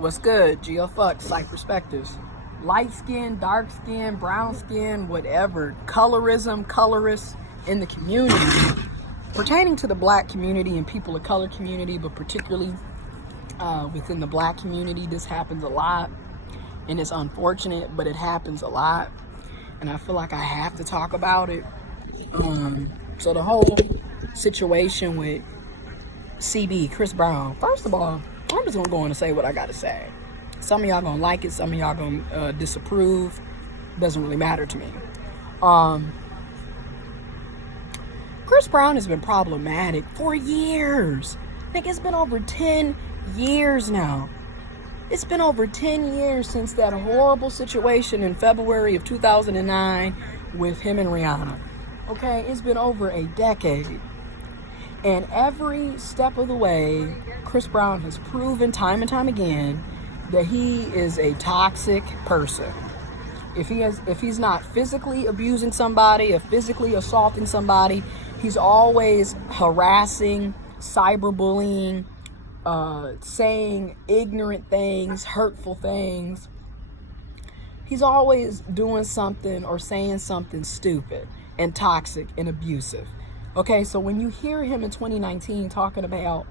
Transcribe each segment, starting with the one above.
What's good? GeoFuck, Psych Perspectives. Light skin, dark skin, brown skin, whatever. Colorism, colorists in the community. Pertaining to the black community and people of color community, but particularly within the black community, this happens a lot. And it's unfortunate, but it happens a lot. And I feel like I have to talk about it. So the whole situation with CB, Chris Brown, first of all, I'm just gonna go on and say what I gotta say. Some of y'all gonna like it, some of y'all gonna disapprove. Doesn't really matter to me. Chris Brown has been problematic for years. I think it's been over 10 years now. It's been over 10 years since that horrible situation in February of 2009 with him and Rihanna. Okay, it's been over a decade. And every step of the way, Chris Brown has proven time and time again that he is a toxic person. If he's not physically abusing somebody or physically assaulting somebody, he's always harassing, cyberbullying, saying ignorant things, hurtful things. He's always doing something or saying something stupid and toxic and abusive. Okay, so when you hear him in 2019 talking about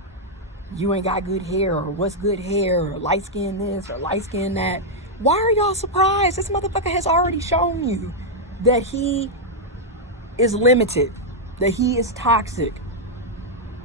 you ain't got good hair or what's good hair or light skin this or light skin that, why are y'all surprised? This motherfucker has already shown you that he is limited, that he is toxic.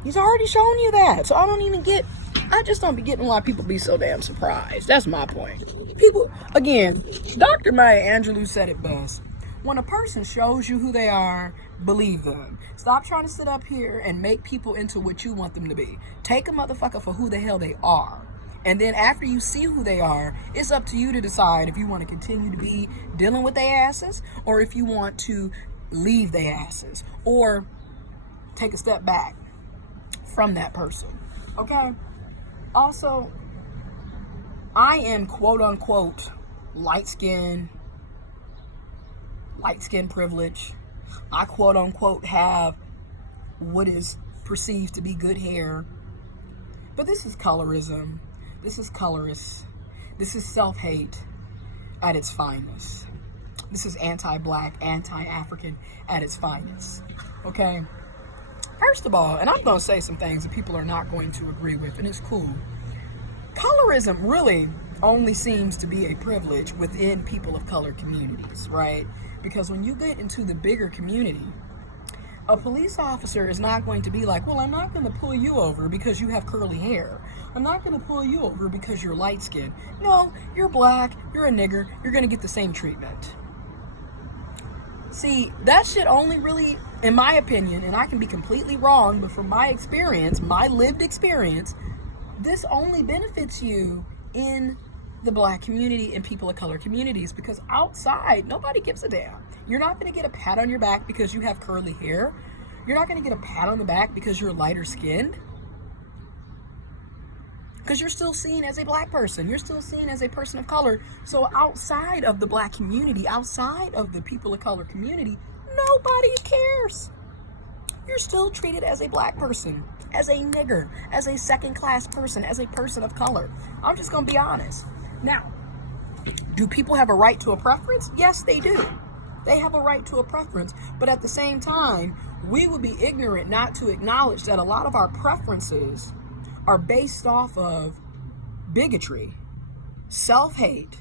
He's already shown you that. So I just don't be getting why people be so damn surprised. That's my point. People, again, Dr. Maya Angelou said it best. When a person shows you who they are, believe them. Stop trying to sit up here and make people into what you want them to be. Take a motherfucker for who the hell they are. And then after you see who they are, it's up to you to decide if you want to continue to be dealing with their asses or if you want to leave their asses or take a step back from that person. Okay? Also, I am quote unquote light skin privilege. I quote unquote have what is perceived to be good hair. But this is colorism. This is colorist. This is self-hate at its finest. This is anti-black, anti-African at its finest. Okay? First of all, and I'm going to say some things that people are not going to agree with, and it's cool. Colorism really only seems to be a privilege within people of color communities, right? Because when you get into the bigger community, a police officer is not going to be like, well, I'm not going to pull you over because you have curly hair. I'm not going to pull you over because you're light skinned. No, you're black, you're a nigger, you're going to get the same treatment. See, that shit only really, in my opinion, and I can be completely wrong, but from my experience, my lived experience, this only benefits you in the black community and people of color communities, because outside, nobody gives a damn. You're not going to get a pat on your back because you have curly hair. You're not going to get a pat on the back because you're lighter skinned. Because you're still seen as a black person. You're still seen as a person of color. So outside of the black community, outside of the people of color community, nobody cares. You're still treated as a black person, as a nigger, as a second-class person, as a person of color. I'm just going to be honest. Now, do people have a right to a preference? Yes, they do. They have a right to a preference. But at the same time, we would be ignorant not to acknowledge that a lot of our preferences are based off of bigotry, self-hate,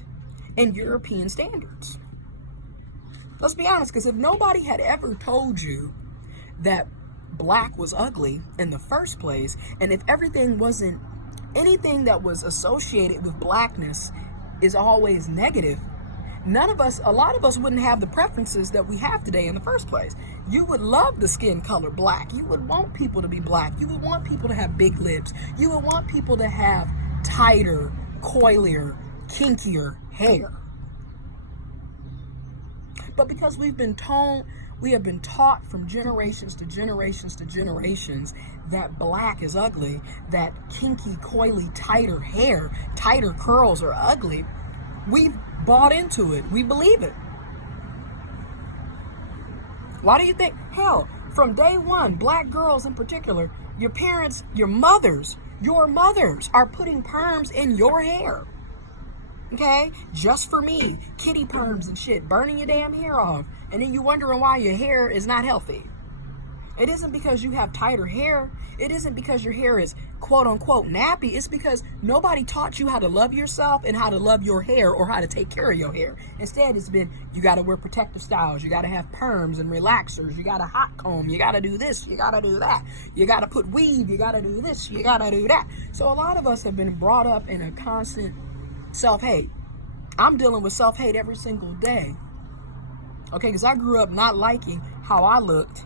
and European standards. Let's be honest, because if nobody had ever told you that black was ugly in the first place, and if anything that was associated with blackness is always negative, a lot of us wouldn't have the preferences that we have today in the first place. You would love the skin color black. You would want people to be black. You would want people to have big lips. You would want people to have tighter, coilier, kinkier hair. But because we have been taught from generations to generations to generations that black is ugly, that kinky, coily, tighter hair, tighter curls are ugly, we've bought into it. We believe it. Why do you think? Hell, from day one, black girls in particular, your parents, your mothers are putting perms in your hair. Okay? Just for me. Kitty perms and shit. Burning your damn hair off. And then you wondering why your hair is not healthy. It isn't because you have tighter hair. It isn't because your hair is quote unquote nappy. It's because nobody taught you how to love yourself and how to love your hair or how to take care of your hair. Instead, it's been, you got to wear protective styles. You got to have perms and relaxers. You got to hot comb. You got to do this. You got to do that. You got to put weave. You got to do this. You got to do that. So a lot of us have been brought up in a constant self-hate. I'm dealing with self-hate every single day. Okay, because I grew up not liking how I looked.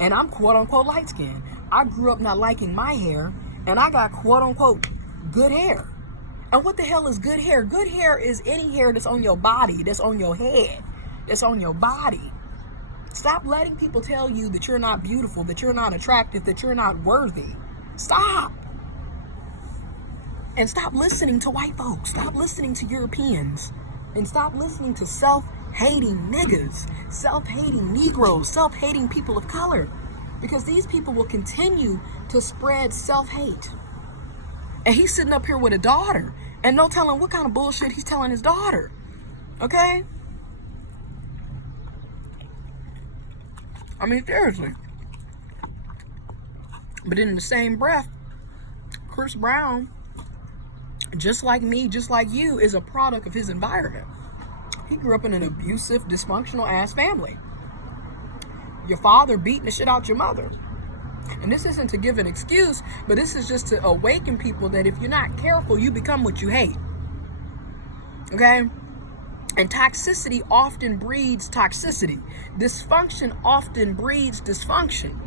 And I'm quote unquote light skinned. I grew up not liking my hair, and I got quote unquote good hair. And what the hell is good hair? Good hair is any hair that's on your body, that's on your head, that's on your body. Stop letting people tell you that you're not beautiful, that you're not attractive, that you're not worthy. Stop. And stop listening to white folks. Stop listening to Europeans. And stop listening to self-hating niggas, self-hating Negroes, self-hating people of color. Because these people will continue to spread self-hate. And he's sitting up here with a daughter. And no telling what kind of bullshit he's telling his daughter. Okay? I mean, seriously. But in the same breath, Chris Brown, just like me, just like you, is a product of his environment. He grew up in an abusive, dysfunctional ass family. Your father beating the shit out your mother. And this isn't to give an excuse, but this is just to awaken people that if you're not careful, you become what you hate. Okay? And toxicity often breeds toxicity. Dysfunction often breeds dysfunction.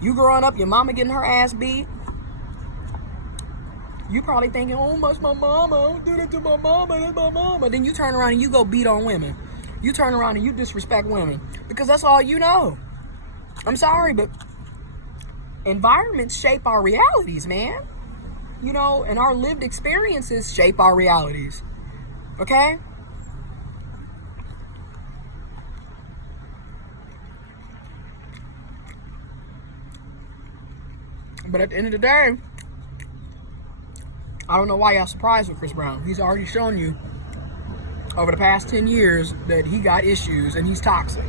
You growing up, your mama getting her ass beat. You probably thinking, oh, much my mama, I did it to my mama, that's my mama. Then you turn around and you go beat on women. You turn around and you disrespect women. Because that's all you know. I'm sorry, but environments shape our realities, man. You know, and our lived experiences shape our realities. Okay? But at the end of the day, I don't know why y'all surprised with Chris Brown. He's already shown you over the past 10 years that he got issues and he's toxic.